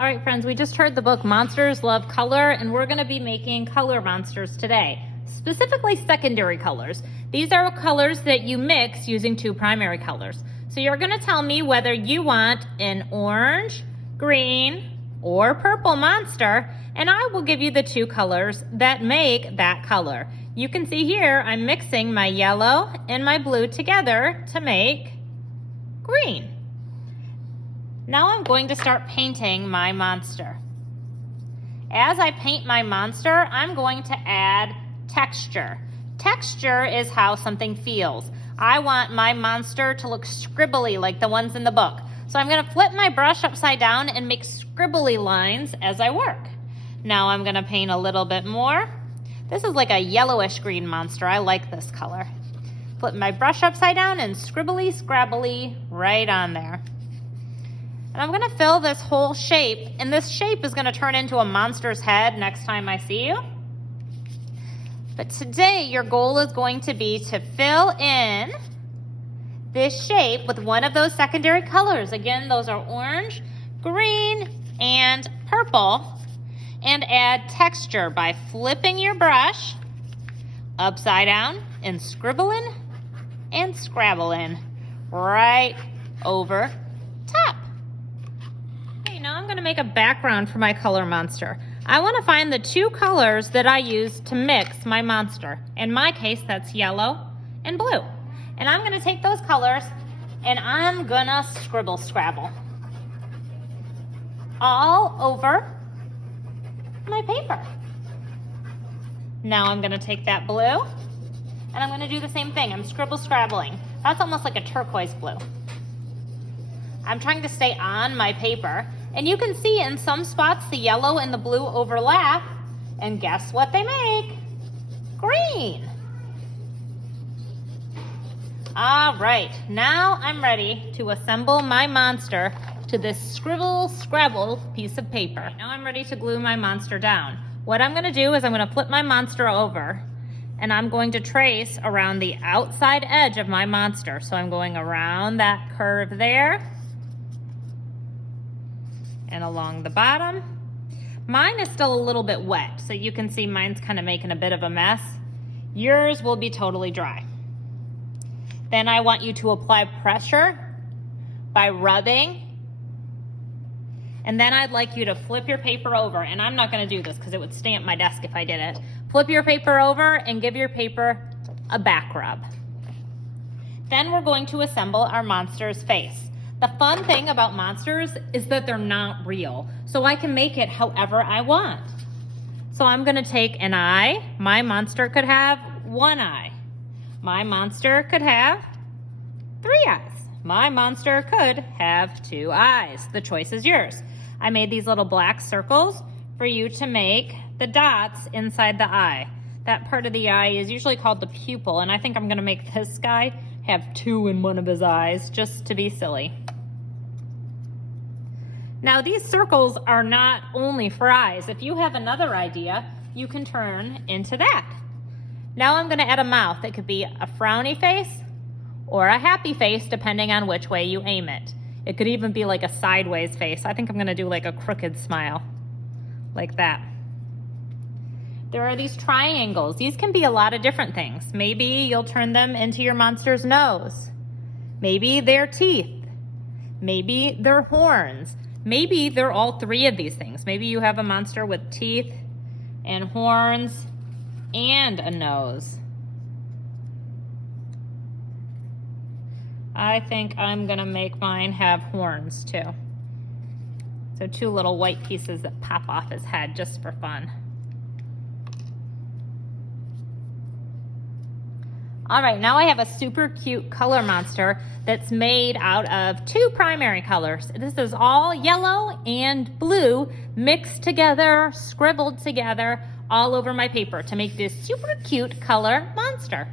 All right, friends, we just heard the book Monsters Love Color, and we're going to be making color monsters today, specifically secondary colors. These are colors that you mix using two primary colors. So you're going to tell me whether you want an orange, green, or purple monster, and I will give you the two colors that make that color. You can see here I'm mixing my yellow and my blue together to make green. Now I'm going to start painting my monster. As I paint my monster, I'm going to add texture. Texture is how something feels. I want my monster to look scribbly like the ones in the book. So I'm going to flip my brush upside down and make scribbly lines as I work. Now I'm going to paint a little bit more. This is like a yellowish green monster. I like this color. Flip my brush upside down and scribbly scrabbly right on there. And I'm going to fill this whole shape, and this shape is going to turn into a monster's head next time I see you. But today your goal is going to be to fill in this shape with one of those secondary colors. Again, those are orange, green, and purple. And add texture by flipping your brush upside down and scribbling and scrabbling right over top. Okay, now I'm going to make a background for my color monster. I want to find the two colors that I use to mix my monster. In my case, that's yellow and blue. And I'm going to take those colors and I'm going to scribble scrabble all over my paper. Now I'm going to take that blue and I'm going to do the same thing. I'm scribble scrabbling. That's almost like a turquoise blue. I'm trying to stay on my paper, and you can see in some spots the yellow and the blue overlap, and guess what they make? Green. All right, now I'm ready to assemble my monster to this scribble scrabble piece of paper. Now I'm ready to glue my monster down. What I'm going to do is I'm going to flip my monster over, and I'm going to trace around the outside edge of my monster. So I'm going around that curve there and along the bottom. Mine is still a little bit wet, so you can see mine's kind of making a bit of a mess. Yours will be totally dry. Then I want you to apply pressure by rubbing. And then I'd like you to flip your paper over, and I'm not going to do this because it would stamp my desk if I did it. Flip your paper over and give your paper a back rub. Then we're going to assemble our monster's face. The fun thing about monsters is that they're not real, so I can make it however I want. So I'm going to take an eye. My monster could have one eye. My monster could have 3 eyes. My monster could have 2 eyes. The choice is yours. I made these little black circles for you to make the dots inside the eye. That part of the eye is usually called the pupil, and I think I'm going to make this guy have 2 in one of his eyes just to be silly. Now these circles are not only for eyes. If you have another idea, you can turn into that. Now I'm going to add a mouth. It could be a frowny face or a happy face, depending on which way you aim it. It could even be like a sideways face. I think I'm going to do like a crooked smile, like that. There are these triangles. These can be a lot of different things. Maybe you'll turn them into your monster's nose. Maybe they're teeth. Maybe they're horns. Maybe they're all 3 of these things. Maybe you have a monster with teeth and horns and a nose. I think I'm going to make mine have horns too. So 2 little white pieces that pop off his head just for fun. All right, now I have a super cute color monster that's made out of 2 primary colors. This is all yellow and blue mixed together, scribbled together all over my paper to make this super cute color monster.